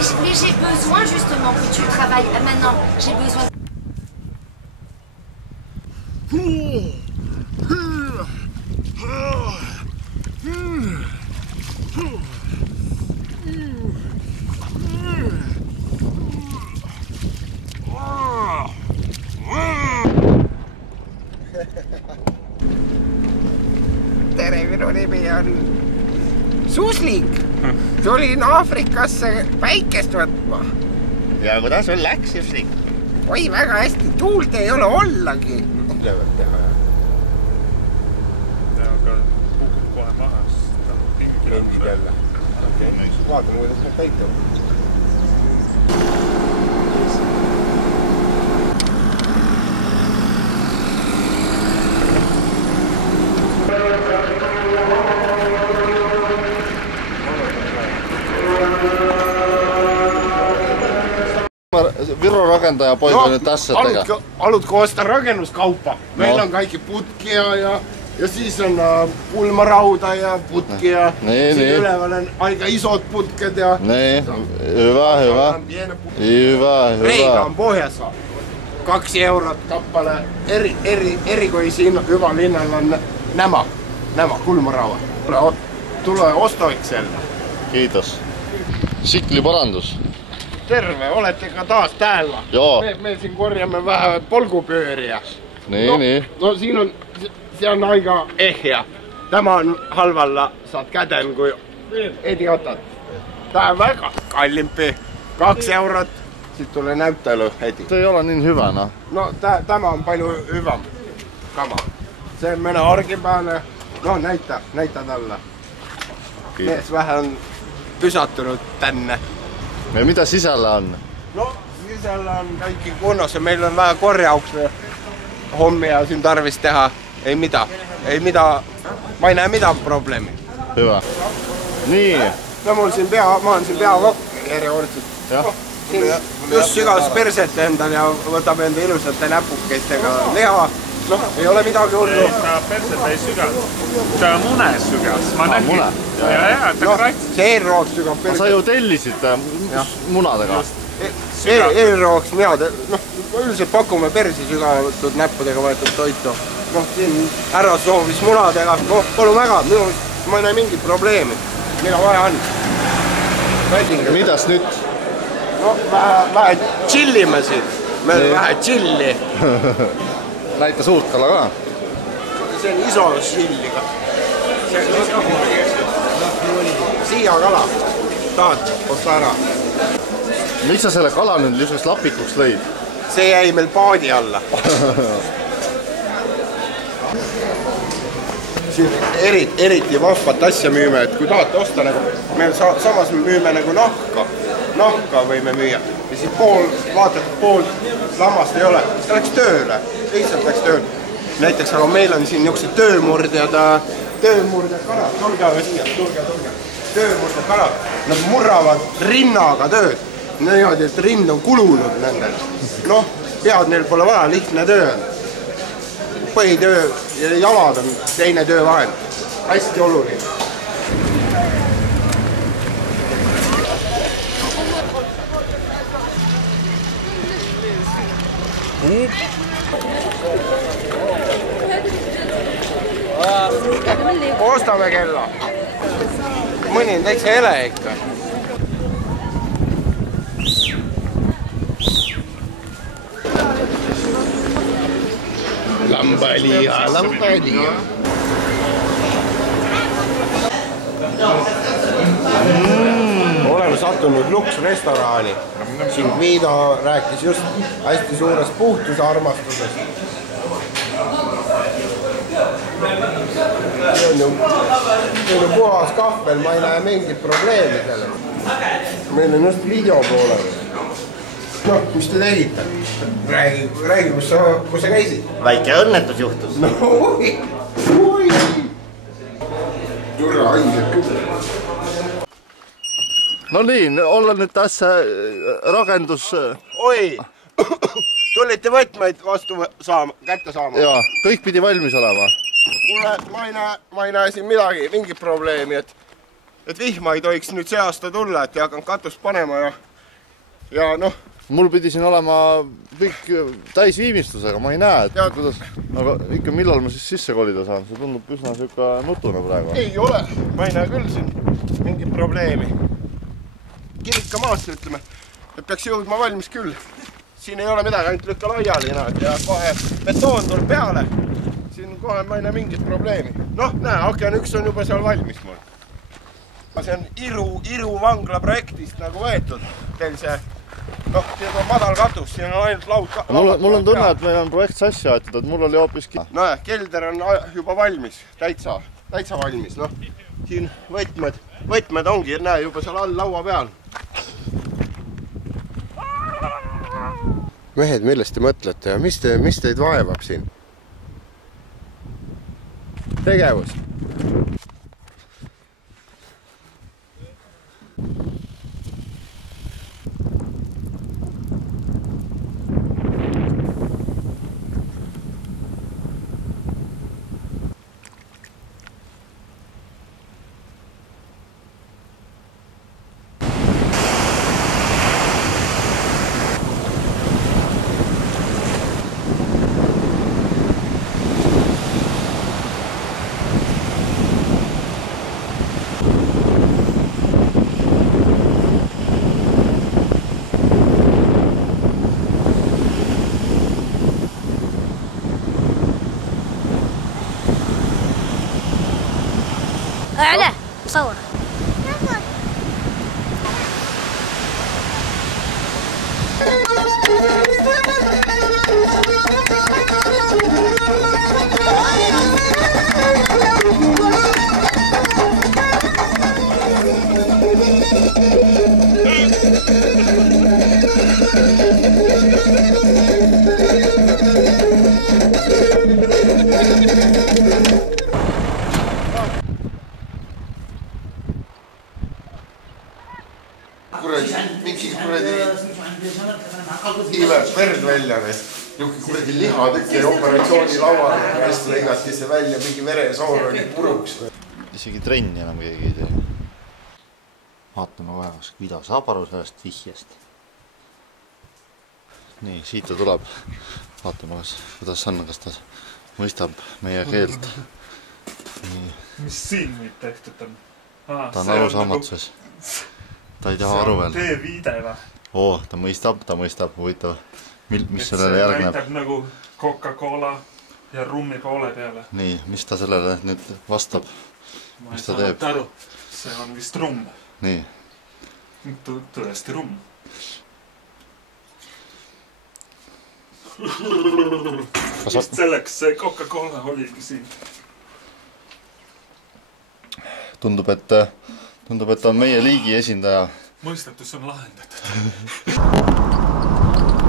Mais j'ai besoin justement que tu travailles. Maintenant, j'ai besoin. Tere, minu nimi on Suslik. Tulin Aafrikasse päikest võtma. Ja kuidas sul läks, Suslik? Oi, väga hästi. Tuult ei ole ollagi. Ülevad teha, jah. Ja, aga kukub kohe maha, sest ta pingi Endid jälle. Okei, vaatame, kuidas need täitavad. Viru rakendaja poid on nüüd tässetega. Alutko osta rakennuskaupa. Meil on kaikki putkia ja siis on pulmarauda ja putkia. Siin üleval on aika isot putked ja... Nii, hyvä. Reikä on pohjassa. 2 eurot kappale. Eri kui siin hyvä linnalla on nämä pulmarauad. Tule ostoikselle. Kiitos. Sikli parandus. Terve, oletteko taas täällä? Joo. Me siin korjaamme vähän polkupyöriä. Niin. No siinä on, se on aika ehjä. Tämä on halvalla, saat käteen kun eti otat. Tää on väga kallimpi. 2 eurot. Sitten tulee näyttely heti. Se ei ole niin hyvänä. No tämä on paljon hyvä kama. Se menee arkipäänä. No näyttää tällä. Mies vähän pysähtynyt tänne. Ja mitä sisällä on? No sisällä on kaikki kunnossa. Meillä on vähän korjauksia hommia siin tarvis tehdä. Ei mitään. Mä ei näe mitään probleemia. Hyvä. Niin. No mä oon siin peavokki eri ordset. Jah. Just sügavas perset endal ja võtab enda ilusate näpukkeistega liha. No, ei ole midagi hullu. Tää perset ei sügäs. Tää mune sügäs. Mä näkin. Mune? Ja, ta kraits. See eelrooks sügav perset. Sa ju tellisid munadega. Eelrooks mina, üldiselt pakume persi sügavatud näppudega võetud toitu. No, siin ära soovis munadega. No, palun väga, ma ei näe mingit probleemi. Mida vaja on. Mitäs nyt? No, vähän chillime siin. Meil on vähän chilli. Näitä suurt kala ka? See on iso chilliga. Siia kala. Tahad, osta ära. Miks sa selle kala nüüd niisugust lapikuks lõid? See jäi meil paadi alla. Siin eriti vahvat asja müüme, et kui tahate osta, meil samas me müüme nagu nahka võime müüa. Ja siis pool lammast ei ole, siis ta läks tööle, lihtsalt läks tööle. Näiteks, aga meil on siin niisugused töömurdjad kanad, tulge siia, tulge. Töömurdjad kanad, nad murravad rinnaga tööd. Niimoodi, et rind on kulunud nendel. Noh, pead neil pole vaja, lihtne töö on. Põhitöö ja jalad on teine töö vahel. Hästi oluline. Ostame kella. Mõni on täitsa hele ikka. Lambaliha. Oleme sattunud luksrestoraani. Siin Guido rääkis just hästi suurest puhtuse armastusest. See on puhas kahvel, ma ei näe mingit probleemi sellest. Meil on just video poolel. No, mis te tegite? Räägi, kus sa käisid? Väike õnnetus juhtus. No, oi! Türa haiseb. No niin, ollaan nyt tässä rakendus... Oi! Tulitte võtmeid kätte saama? Jaa, kõik pidi valmis olema. Kuule, ma ei näe siin midagi, mingit probleemi, et vihma ei tohiks nüüd see aasta tulla, et ei hakanud katust panema ja ja noh. Mul pidi siin olema kõik täisviimistlusega, ma ei näe, et kuidas, aga ikka millal ma siis sisse kolida saan, see tundub üsna selline nutune praegu. Ei ole, ma ei näe küll siin mingit probleemi. Kirika maast ütleme, et peaks jõudma valmis küll. Siin ei ole midagi, ainult lükka laiali ja kohe betoon tuleb peale. Siin kohe ma ei näe mingit probleemi. Noh, näe, aken 1 on juba seal valmis mul. See on Iru vangla projektist nagu võetud. Teil see, noh, siin on madal katus, siin on ainult laud. Mul on tunne, et meil on projekt sassi aetud, et mul oli hoopiski. No ja, kelder on juba valmis, täitsa valmis. Noh, siin võtmed ongi, näe, juba seal all laua peal. Mehed, millest te mõtlete ja mis teid vaevab siin? Tegevus. أعلى صور Iivad verd välja neist. Kuradi lihatükk ja operatsiooni laual neist lõigati see välja, mingi veresoor oli puruks. Isegi trenni enam keegi ei tee. Vaatame vaevas, mida saab aru sellest vihjest. Nii, siit ta tuleb. Vaatame, kuidas on, kas ta mõistab meie keelt. Mis siin nüüd tehtud on? Ta on arusaamatuses. Ta ei taha aru veel. See on T-viide või? Ta mõistab, huvitav. Mis sellele järgneb? Näitab nagu Coca-Cola ja rummi poole peale. Nii, mis ta sellele nüüd vastab? Ma ei saanud aru. See on vist rumm. Nii. Tõesti rumm. Vist selleks see Coca-Cola oligi siin. Tundub, et on meie liigi esindaja. Mõistatus on lahendatud.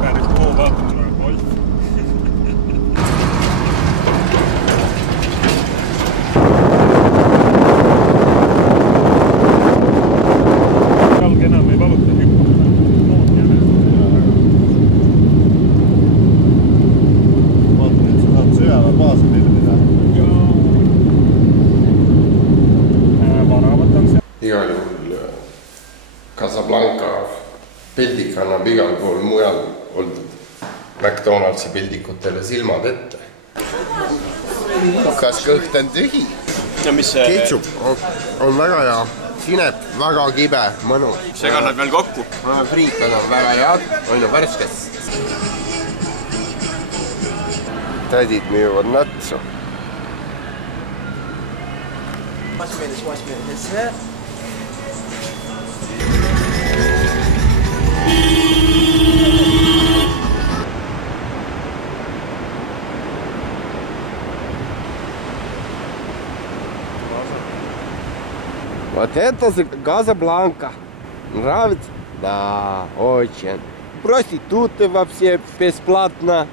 Päris pool vaatame nagu Wolf. Jalg enam ei valuta hüppama. Vaata, nüüd sa saad sõjale baasi pilmida. Varavat on see. Igal juhul Casablanca pildik annab igal pool mujal oldud McDonaldsi pildikutele silmad ette. Kas kõht on tühi? Ketšup on väga hea. Sinep väga kibe, mõnu. See kannab veel kokku. Friikad on väga head, on ju värsked. Tädid müüvad natsu. Вот это Казабланка. Нравится? Да, очень. Проституты вообще бесплатно.